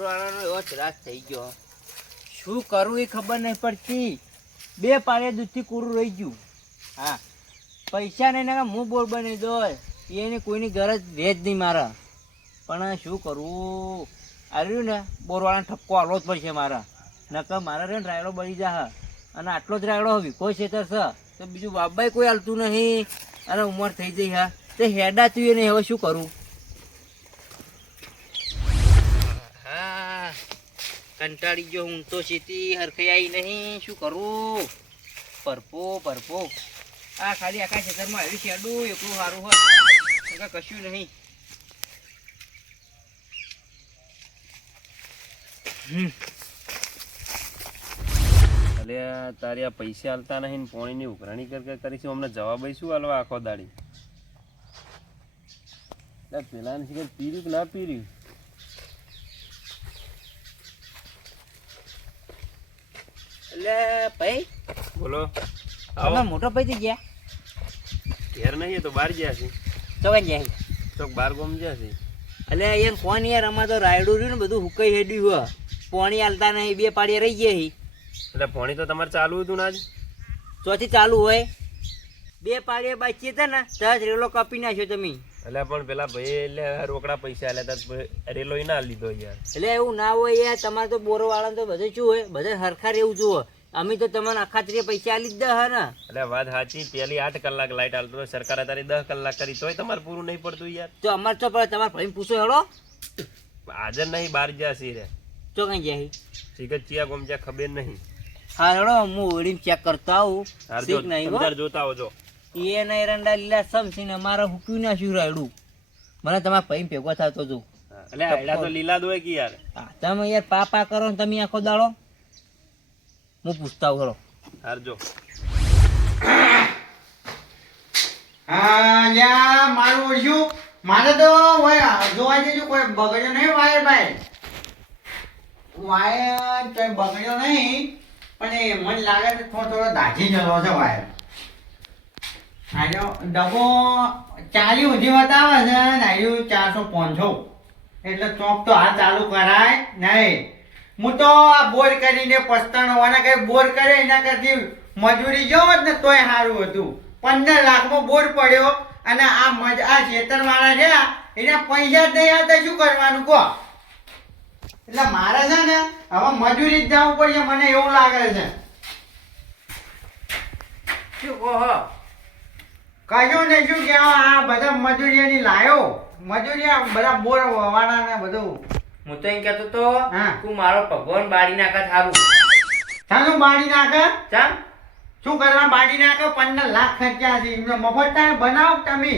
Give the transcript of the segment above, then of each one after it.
બોરવાળાનો એવો ત્રાસ થઈ ગયો, શું કરું એ ખબર નહીં પડતી. 2 પાળે દૂધથી કોરું રહી ગયું. હા, પૈસા નહીં ને હું બોર બની દો, એની કોઈની ગરજ રહે જ નહીં મારા. પણ શું કરવું, આવ્યું ને બોરવાળાને ઠપકો આલવો જ પડશે મારા, નકર મારા રે રાયડો બળી જા. અને આટલો જ રાયડો વિકો છેતર છે તો બીજું બાબાઈ કોઈ હાલતું નહીં, અને ઉંમર થઈ જઈ. હા, તે હેડાતું એ નહીં, હવે શું કરું. હા, કંટાળી ગયો હું તો, સીધી હરખાઈ આવી નહીં, શું કરું. પરપો આ ખાલી આખા ખેતરમાં આવ્યું શેડું એકલું સારું હોય, કશું નહીં. અરે તારી આ પૈસા હાલતા નહીં, પોણીની ઉઘરાણી કરીશું, અમને જવાબ શું હાલવા આખો દાડી. પેલા પીર્યું કે ના પીર્યું. એટલે ભાઈ બોલો. મોટો ભાઈ થઈ ગયા? ઘેર નહીં તો બહાર ગયા છે. ચોક જાય ચોક બાર ગોમ ગયા છે. એટલે યાર કોણ યાર, આમાં તો રાયડું રહ્યું ને બધું હુકાઈ હેડ્યું હોય, પોણી હાલતા નહીં, 2 પાળિયા રહી ગયા. એટલે પોણી તો તમારે ચાલુ હતું ને આજ? ચોથી ચાલુ હોય, 2 પાળિયા બાકી હતા ને તરત રેલો કાપી નાખ્યો તમે. એટલે પણ પેલા ભાઈ એટલે રોકડા પૈસા આલ્યા તા, રેલો ના લીધો યાર. એટલે એવું ના હોય યાર, તમારે તો બોરો વાળા તો બધું શું હોય, બધા હરખા રહેવું જોવે. અમે તો તમને અખાત્રીએ પૈસા આલી જ દે હે ને. એટલે વાત સાચી, પેલી 8 કલાક લાઈટ હાલતો, સરકાર અત્યારે 10 કલાક કરી તોય તમારે પૂરું નહીં પડતું યાર. તો અમારે તો તમારે ભાઈ પૂછો હેડો. હાજર નહીં, બહાર ગયા છે રે. તો કઈ જાય સિગત ચિયા ગોમ જ્યાં ખબર નહીં. હા હેડો, હું ઓળીને ચેક કરતા આવું. જોતા આવજો. એ નહીં રંડા લીલા સમસીને અમારે હુક્યું નાખ્યું રાયડું, મને તમારા ભાઈ ભેગો થતો જો. એટલે આયડા તો લીલા જ હોય કે યાર. તમે યાર પાપા કરો ને તમે આખો દાડો, હું પૂછતા ખરો. હારજો. હા યા મારું ઓળખ્યું, મારે તો જોવા જજો કોઈ બગડ્યો નહીં વાયર ભાઈ. વાયર તો બગડ્યો નહીં, પણ એ મને લાગે છે થોડો દાઝી ગયેલો છે વાયર. આનો ડબ્બો 40 સુધી બતાવે છે ને આવ્યું 400-500, એટલે ચોક તો હાલ ચાલુ કરાય નહીં. હું તો આ બોર કરીને પસ્તાણો અને કઈ બોર કરે એના કરતી મજૂરી જો ને તોય સારું હતું. 15 લાખમાં બોર પડ્યો, અને આ ખેતરવાળા રહ્યા એના પૈસા જ નહીં આવતા, શું કરવાનું કહો. એટલે મારે છે ને હવે મજૂરી જ જવું પડશે, મને એવું લાગે છે. શું કહો? કશું ને શું કહેવા, આ બધા મજૂરીની લાયો, મજૂરી બધા બોર વાળા ને બધું. હું તો એમ કહેતો તો હા. તું મારો ભગવાન બાળી નાખે સારું. શાનું બાળી નાખે? ચાલ શું કરવા બાળી નાખે? 15 લાખ ખર્ચા છે, એમને મફત ટાઈમ બનાવ તમે.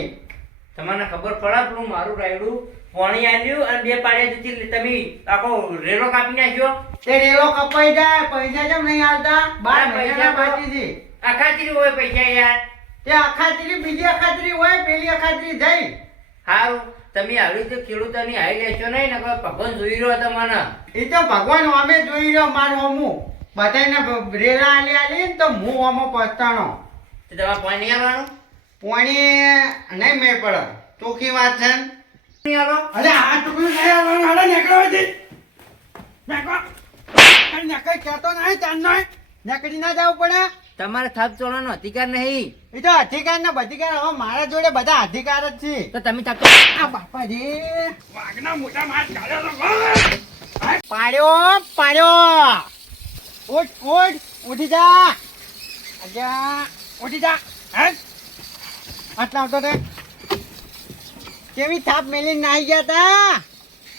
તમને ખબર પડે પેલું મારું રાયડું પોણી આલ્યું અને 2 પાળિયા સુધી તમે આખો રેલો કાપી નાખ્યો. તે રેલો કપાઈ જાય, પૈસા કેમ નહીં આવતા? 12 મહિના બાકી છે. અખાત્રી હોય પૈસા યાર. તે અખાત્રી બીજી અખાત્રી હોય, પેલી અખાત્રી જઈ. હારું, તમે આવી રીતે ખેડૂતોની હાઈ લેશો નહીં ને, ભગવાન જોઈ રહ્યો તમને. એ તો ભગવાન અમે જોઈ રહ્યો, મારું અમું બધાને રેલા આલી આલી ને તો હું અમો પસ્તાણો. તો તમારે પોણી નહીં આવવાનું? પોણી નહીં મેળ પડે, ચોખ્ખી વાત છે ને. નહીં આવો? અરે આ ટુકડું નહીં આવવાનું, હાડે નીકળો છે. નીકળો. નીકળી કહેતો નહીં, ચાંદનો નીકળી ના જવું પડે. તમારે થાપ ચોળવાનો અધિકાર નહીં. એ તો અધિકાર ને બધિકાર, હવે મારા જોડે બધા અધિકાર જ છે. તો તમે થાપ આ બાપાજી વાઘના મોટા માર ચાલ્યો તો પાડ્યો. ઉઠી જા. અજા ઉઠી જા. હે આટલા આવતો તે કેવી થાપ મેલીને નાહી ગયા તા,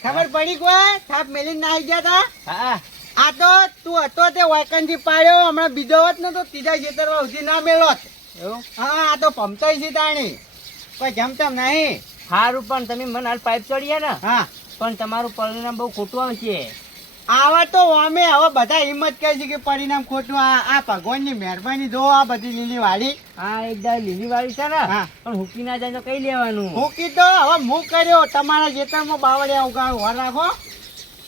ખબર પડી? કોઈ થાપ મેલીને નાહી ગયા તા? હા, આ તો તું હતો તે વાયકનથી પાડ્યો, હમણાં બીજો હોત ને તો ત્રીજા ખેતરમાં સુધી ના મેળોત. એવું? હા, આ તો પમતાઈ છે તાણી, કોઈ જમતમ નહીં. સારું, પણ તમે મને હાલ પાઇપ ચડીએ ને, હા, પણ તમારું પરિણામ બહુ ખોટું આવશે. આવા તો અમે હવે બધા હિંમત કહે છે કે પરિણામ ખોટું. આ ભગવાનની મહેરબાની જો, આ બધી લીલી વાળી. હા, એકદમ લીલી વાળી છે ને, હા. પણ હુકી ના જાય તો કઈ લેવાનું? હું કીધો હવે હું કર્યો, તમારા ખેતરમાં બાવળિયા ઉગાડ વાર રાખો,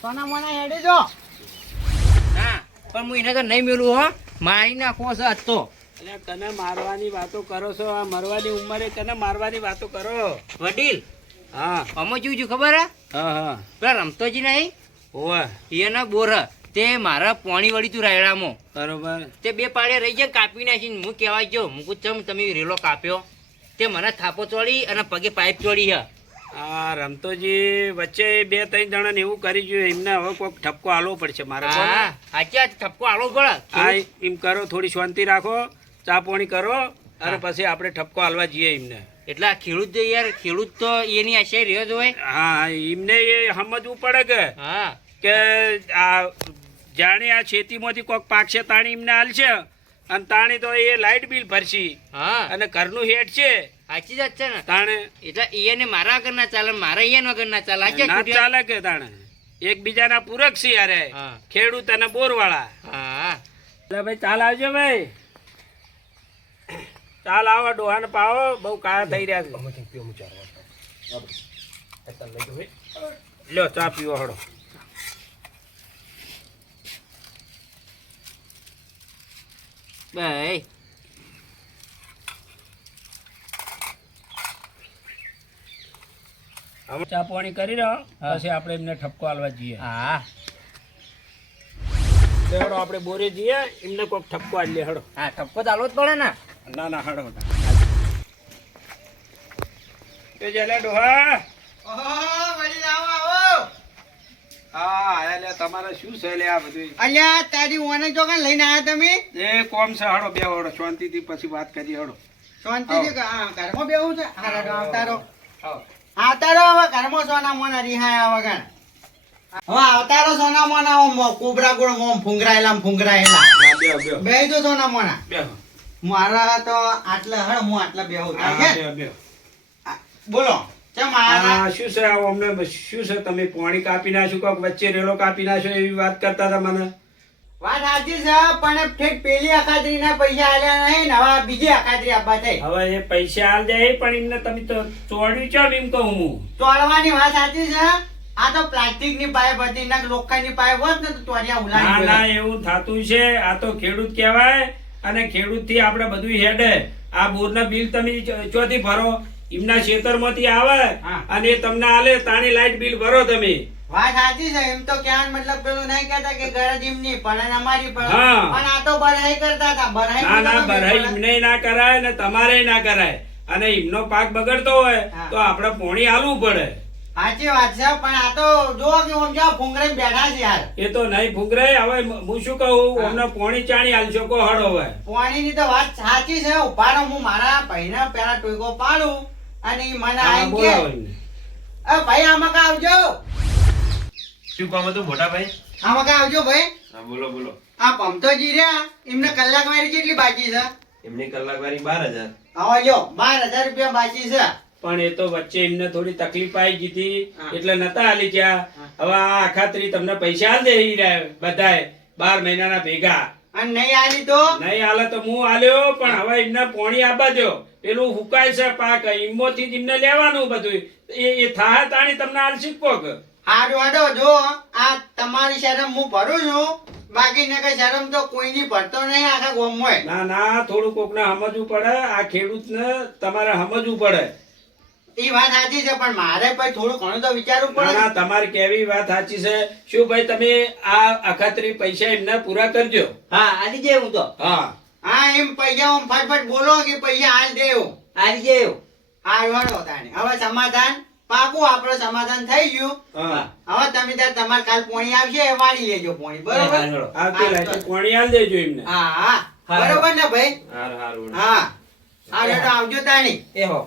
સોના મોના હેડી જો. હા, પણ હું એને તો નહીં મેળવું હો, મારી નાખવો છે આજ તો. એટલે તને મારવાની વાતો કરો છો, આ મરવાની ઉંમરે તને મારવાની વાતો કરો. વડીલ, હા આમાં જોયું છું ખબર હે? હા હા પેલા રમતોજી નહીં, હોવે એના બોર હ. તે મારા પોણી વળી તું રાયડામાં બરોબર તે 2 પાડે રહી ગયા કાપી નાખીને હું કહેવા ગયો હું કહું ચમ તમે રેલો કાપ્યો તે મને થાપો ચોડી અને પગે પાઇપ ચોડી હ. આ રમતોજી વચ્ચે 2-3 જણાને એવું કરી જોયું એમને હવે કોઈક ઠપકો આલવો પડશે મારે હા સાચી વાત ઠપકો આલો પડે. હા એમ કરો થોડી શાંતિ રાખો ચા પાણી કરો અને પછી આપણે ઠપકો આલવા જઈએ એમને એટલે આ ખેડૂત તો યાર ખેડૂત તો એની આશા રહ્યો જ હોય. હા એમને એ સમજવું પડે હા કે આ જાણે આ ખેતીમાંથી કોઈક પાકશે તાણી એમને હાલશે અને તાણી તો એ લાઇટ બિલ ભરશે હા અને ઘરનું હેડ છે સાચી જ વાત છે ને. તાણે એટલે એને મારા વગર ના ચાલે મારા અહીંયા વગર ના ચાલે. સાચી ના વાત છે? ચાલે કે તાણે એકબીજાના પૂરક છે યારે હા. ખેડૂત અને બોરવાળા હા એટલે ભાઈ ચાલ આવજો ભાઈ ચાલ આવો ડોહાને પાવો બહુ કાળા થઈ રહ્યા છે લ્યો ચા પીવો હળો ભાઈ હવે ચા પાણી કરી રહ્યો પછી આપણે એમને ઠપકો આલવા જઈએ હા હળો આપણે બોરે જઈએ એમને કોઈક ઠપકો આલીએ હળો હા ઠપકો ચાલવો જ પડે ને. ના ના હળો એ જેલે ડોહા ઓહો વળી આવો આવો. હા આયા લે તમારે શું છે લે આ બધું અલ્યા તારી ઓને જો કાં લઈને આયા તમે એ કોમ છે હળો બે હળો શાંતિથી પછી વાત કરીએ હળો શાંતિથી હા ઘરમાં બેહું છે હારા તો આવતારો આવો. આવતારો હવે ઘરમાં સોના મોના રિહાયા વગર હવે આવતારો સોના મોના ઓમ કોબરા ગોળ ઓમ ફુંગરાયેલા બેહો બેહો બે તો સોના મોના બેહો મારા તો આટલા હળ હું આટલા બેહું હા બેહો બેહો બોલો ચમ મારા આ શું છે આ અમને શું છે તમે પાણી કાપી નાખ્યું કોક વચ્ચે રેલો કાપી નાખ્યો એવી વાત કરતા હતા મને વાત સાચી છે પણ ઠેક પેલી અખાત્રી ના પૈસા આલ્યા નહીં ને હવે બીજી અખાત્રી આપવા થઈ હવે એ પૈસા આલ દે પણ એમને તમે તો ચોડ્યું ચમ એમ કહું હું તોડવાની વાત સાચી છે આ તો પ્લાસ્ટિક ની પાઇપ હતી ના લોખંડ ની પાઇપ હોત ને તો તોડિયા ના ઉલાડી ના એવું થાતું છે આ તો ખેડૂત કહેવાય અને ખેડૂત થી આપણે બધું હેડે આ બોરના બિલ તમે ચોથી ભરો એમના ખેતરમાંથી આવે હા. અને એ તમને આલે તાણી લાઇટ બિલ ભરો તમે વાત સાચી છે એમ તો ક્યાં મતલબ પેલું નહીં કહેતા કે ગરજ એમ નહીં પણ અમારી પણ હા. પણ આ તો બરહાઈ કરતા હતા ના ના ભરાઈ એમને ના કરાય ને તમારે ના કરાય અને એમનો પાક બગડતો હોય હા. તો આપણે પોણી આલવું પડે સાચી વાત છે પણ આ તો જો કે ઓમ જાવ ફુંગરે બેઠા છે યાર એ તો નહીં ફૂગરે હવે હું શું કહું હા. અમને પોણી ચાણી આલશો કો હળો હવે પાણી ની તો વાત સાચી છે ઉભા રહો હું મારા ભાઈને પેલા ટોયકો પાડું અને ઈ મને હા, આઈને બોલાવો કે એમને. ભાઈ આમાં કા આવજો શું કામ હતું મોટા ભાઈ? આમાં કા આવજો ભાઈ હા બોલો બોલો. આ પમતોજી રહ્યા એમને કલાક વાળી કેટલી બાકી છે એમની કલાકવારી 12,000. આવો લ્યો 12,000 રૂપિયા બાકી છે પણ એ તો વચ્ચે એમને થોડી તકલીફ આવી ગઈ હતી હા. એટલે નતા આલી ગયા હવે આ આખાત્રી તમને પૈસા આલ દે ઈ રહ્યા બધાય 12 મહિનાના ભેગા અને નહીં આલી તો નહીં આલે તો હું આલ્યો પણ હવે એમને પોણી આપવા દો પેલું હુકાય છે પાક ઈમોથી જ એમને લેવાનું બધું એ થાય તાણી તમને આલશી જ કોક હારું હાડો જો આ તમારી શરમ હું ભરું છું બાકી ને કઈ શરમ તો કોઈની ભરતો નહીં આખા ગામમાં ના ના થોડું કોકને સમજવું પડે આ ખેડૂતને તમારે સમજવું પડે ઈ વાત સાચી છે પણ મારે પછી થોડું ઘણું તો વિચારવું ના પડે ના તમારી કેવી વાત સાચી છે શું ભાઈ તમે આ અખાત્રી પૈસા એમને પૂરા કરજો હા આલી જાય હું તો હા હા એમ પૈસા આમ ફટફટ બોલો કે પૈસા હાલ દેવું આલી જાય હારું હાડો તાણે હવે સમાધાન પાકું આપણું સમાધાન થઈ ગયું હા હવે તમે ત્યાં તમારે કાલ પોણી આવશે એ વાળી લેજો પોણી બરોબર આવતી લાઈટે પાણી આલ દેજો એમને હા હા બરોબર ને ભાઈ હારું હારું હા હા આવજો તાણી એ હો